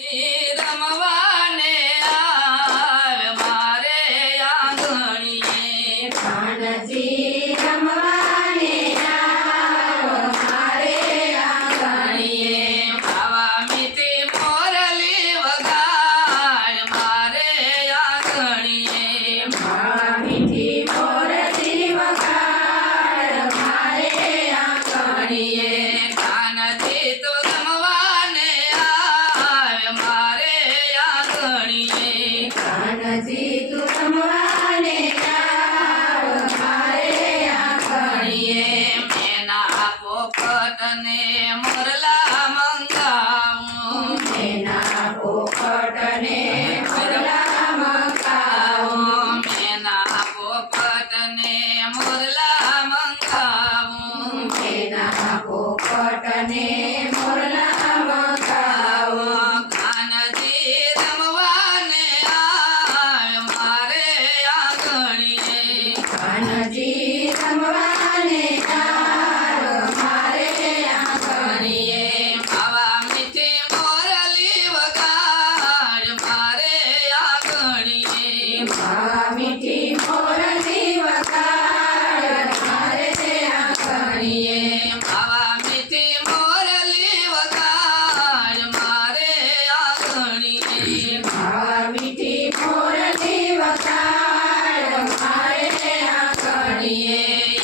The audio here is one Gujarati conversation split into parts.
રમવાને આવ મારે આંગણીએ કાનજી રમવાને આવ મારે આંગણીએ આવા મીઠી મોરલી વગાડ મારે આંગણીએ આ મીઠી મોરલી વગાડ મારે આંગણીએ કાનજી તો રમવાને આવ મારે આંગણીએ કાનજી તું રમવાને આવ મારે આંગણીએ મેના પોપટને મોરલા મંગાવું એના પોપટને મોરલા મંગાવું મેના પોપટને મોરલા મંગાવું એના પોપટને મોરલા મંગાવું કાનજી રમવાને આવ મારે આંગણીએ કાનજી રમવાને આવ મારે આંગણીએ આવા મીઠી મોરલી વગાડ મારે આંગણીએ આ મીઠી મોરલી વગાડ મારે આંગણીએ આવા મીઠી મોરલી વગાડ મારે આંગણીએ આ મીઠી મોરલી વગાડ મારે આંગણીએ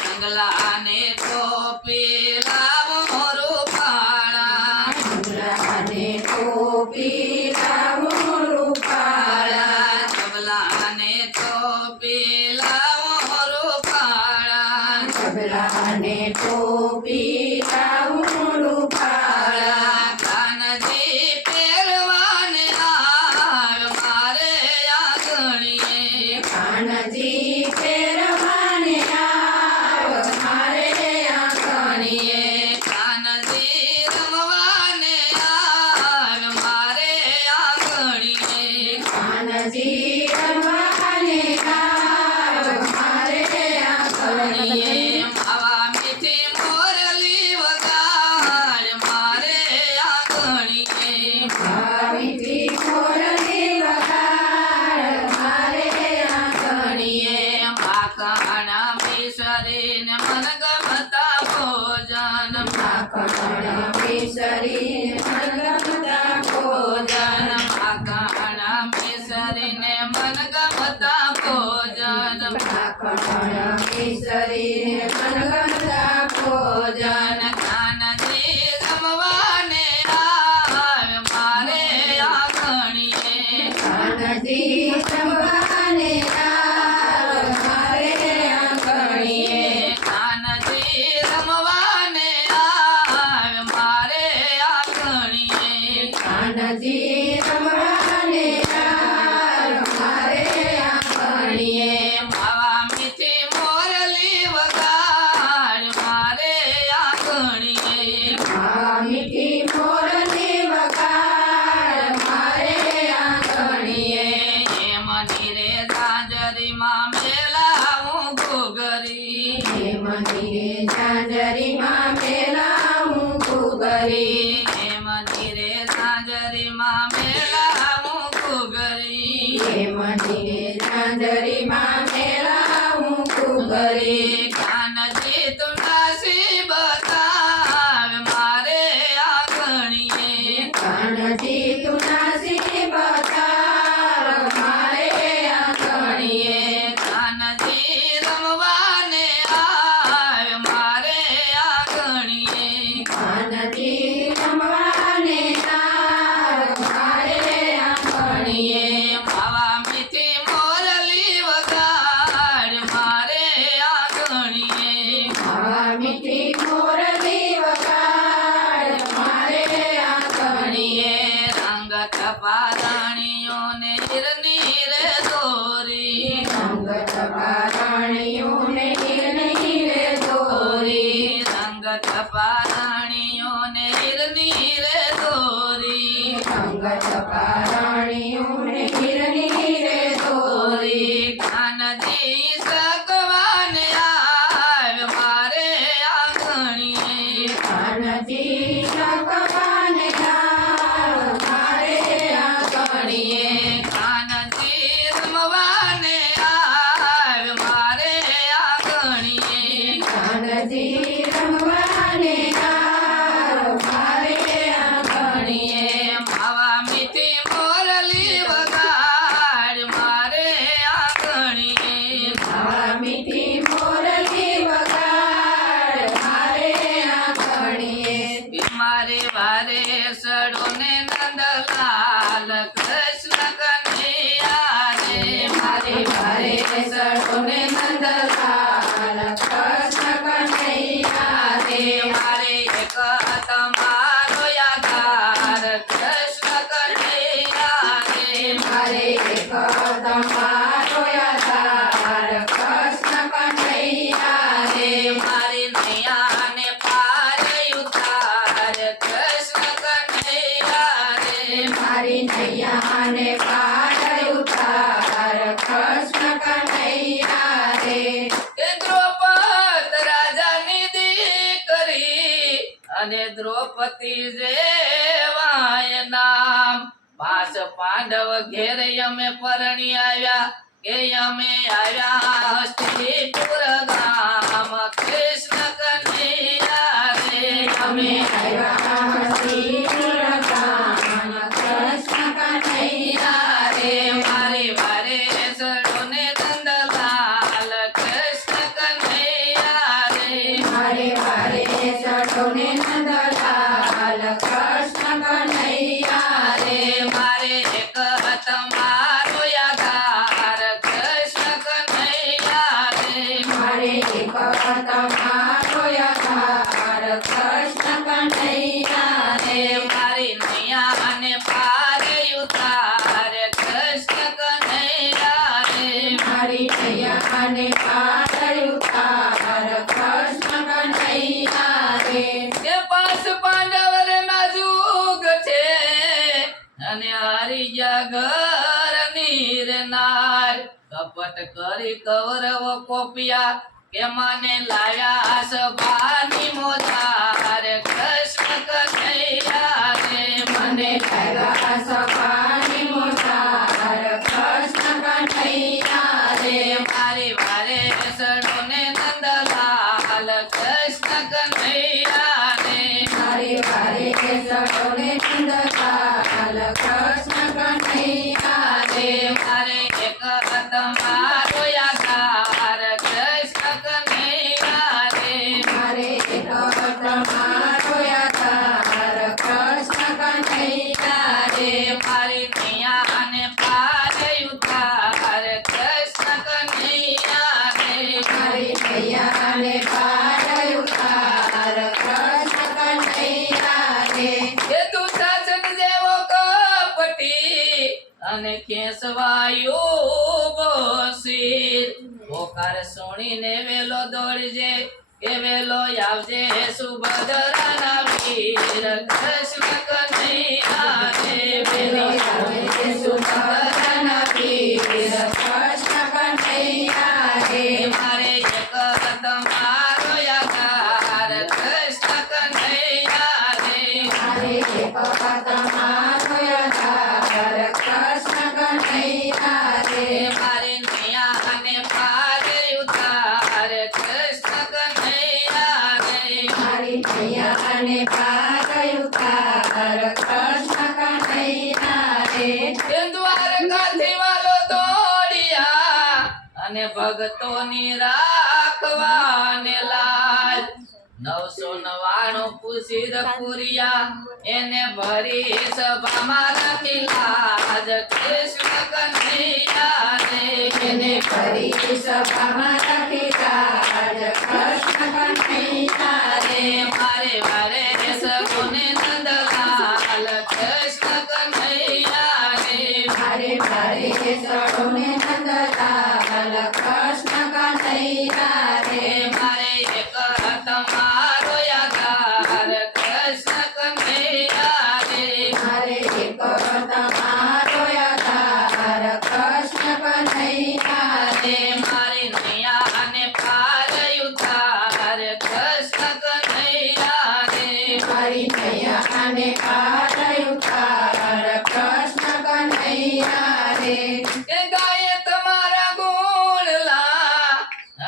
અંગલાને ટોપી લાવો રૂપાળા અંગલાને ટોપી લાવો રૂપાળા તબલાને ટોપી લાવો રૂપાળા તબલાને ટોપી લાવો રૂપાળા કાનજી પહેરવાને આવ મારે આંગણીએ કાનજી પહેરવાને આવ મારે આંગણીએ કાનજી રમવાને આવ મારે આંગણીએ કાનજી રમવાને આવ મારે આંગણીએ આવા મીઠી મોરલી વગાડ મારે આંગણીએ આ મીઠી મોરલી વગાડ મારે આંગણીએ માખણ મિસરીને મન ગમતા ભોજન માખણ મિસરી મનગમતા ભોજન માખણ મિસરીને મન ગમતા ભોજન માખણ મિસરી મનગમતા ભોજન કાનજી રમવાને આવ મારે આંગણીએ કાનજી રમવાને આવ મારે આંગણીએ કાનજી રમવાને આવ મારે આંગણીએ કાનજી રમવાને આવ મારે આંગણીએ આવા મીઠી મોરલી વગાડ મારે આંગણીએ આ મીઠી મોરલી વગાડ મારે આંગણીએ હે મંદિરે ઝાંઝરીમાં મેલાવું ઘૂઘરી હે મંદિરે ઝાંઝરીમાં મેલાવું ઘૂઘરી હે મંદિરે ઝાંઝરીમાં મેલાવું ઘૂઘરી હે મંદિરે ઝાંઝરીમાં મેલાવું ઘૂઘરી કાનજી તું નાસી બતાવ મારે આંગણીએ કાનજી તું નાસી બતાવ મારે આંગણીએ કાનજી રમવાને આવ મારે આંગણીએ કાનજી રમવાને આવ મારે આંગણીએ આવા મીઠી મોરલી વગાડ મારે આંગણીએ આ મીઠી મોરલી વગાડ મારે આંગણીએ રંગત પારણીઓને હિરની રે દોરી સંગત પારણીઓને હિરની રે દોરી રંગત પારણીઓને હિરની રે દોરી સંગત પારણીઓને હિરની રે દોરી કાનજી સગવાને આવ મારે આંગણીએ કાનજી સગવાને આવ મારે નૈયાને પાર ઉતાર કૃષ્ણ કનૈયા રે એ દ્રૌપદ રાજાની દીકરી અને દ્રૌપદી જેવાય નામ 5 પાંડવ ઘેર અમે પરણી આવ્યા કે અમે આવ્યા હસ્તિપુર ગામ કૃષ્ણ કનૈયા રે અમે આવ્યા હસ્તિપુર ગામ કૃષ્ણ કનૈયા રે મારે વારે સડોને નંદલાલ કૃષ્ણ કનૈયા રે મારે વારે સટોને નંદલાલ કૃષ્ણ કનૈયા રે મારે એક તમારો યાદાર કૃષ્ણ કનૈયા રે મારે એક તમારો યાર કૃષ્ણ કનૈયા રે મારી નૈયાને પારે ઉતાર કૃષ્ણ કનૈયા રે મારી નૈયાને પાર ઉતાર કૃષ્ણ કનૈયા રે એ 5 પાંડવ રે નાજુક છે અને હારી ગયા ઘરની રે નાર કપટ કરી કૌરવ કોપિયા કે મને લાવ્યા સભાની મોજાર કૃષ્ણ કનૈયા રે મને લાગ્યા સભાની મોટાર કૃષ્ણ કનૈયા રે મારી વારે સડોને નંદલાલ કૃષ્ણ કનૈયા રે મારી વારે સટોને નંદલાલ કૃષ્ણ કનૈયા રે મારે એક તમારો યાદાર કૃષ્ણ કનૈયા રે મારે એક તમારો યાર કૃષ્ણ કનૈયા રે મારી નૈયાને પારે ઉતાર કૃષ્ણ કનૈયા રે મારી નૈયાને પાર ઉતાર કૃષ્ણ કનૈયા રે એ દુશાસન જેવો કપટી અને ખેંચવાયું બોસીર પોકાર સુણીને વેલો દોડજે કે વેલો આવજે સુભદ્રાના વીર કૃષ્ણ કનૈયા રે વેલો વેલો આવે સુભદ્રાના વીર કૃષ્ણ કનૈયા રે મારે એક તમારો યાદાર કૃષ્ણ કનૈયા રે મારે એક તમારો યાર કૃષ્ણ કનૈયા રે મારે નૈયાને પારે ઉતાર કૃષ્ણ કનૈયા રે મારી નૈયાને પાર ઉતાર કૃષ્ણ કનૈયા રે એ દ્વારકાથી વાલો દોડ્યા અને ભક્તોની રાખવાને લાજ 999 પુસીર પુરિયા એને ભરી સભામાં રાખી લાજ કૃષ્ણ કનૈયા રે એને ફરી સભામાં રાખી તાજ કૃષ્ણ કનૈયા રે મારે વારે સગુને નંદલાલ કૃષ્ણ કનૈયા રે મારે મારે સડોને નંદલાલ કૃષ્ણ કનૈયા રે મારે એક તમારો યાદાર કૃષ્ણ કનૈયા રે મારે એક તમારો યાર કૃષ્ણ કનૈયા રે મારી નૈયાને પાર ઉતાર કૃષ્ણ કનૈયા રે મારી નૈયાને પાર ઉતાર કૃષ્ણ કનૈયા રે કે ગાય તમારા ગુણલા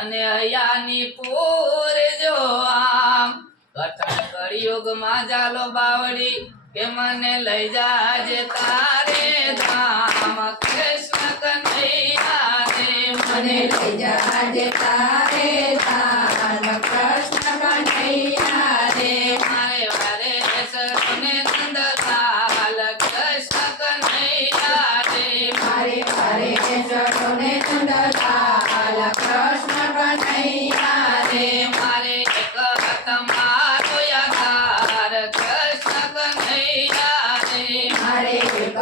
અને હૈયાની પૂર જો આમ કઠણ કળિયુગમાં જાલો બાવડી કે મને લઈ જાજે તારે ધામ કૃષ્ણ કનૈયા રે મને લઈ જાજે તારે ધામ કૃષ્ણ કનૈયા રે મારે વારે સરોને નંદલાલ કૃષ્ણ કનૈયા રે મારે મારે ચડોને નંદલાલ કૃષ્ણ કનૈયા રે મારે એક તમારો યાદાર કૃષ્ણ કનૈયા રે મારે એક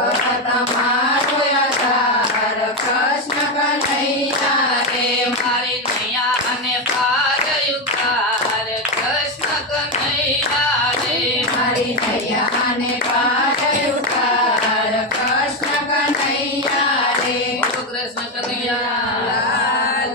તમારો યાર કૃષ્ણ કનૈયા રે મારી નૈયાને પાર ઉતાર કૃષ્ણ કનૈયા રે મારી નૈયાને પાર ઉતાર કૃષ્ણ કનૈયા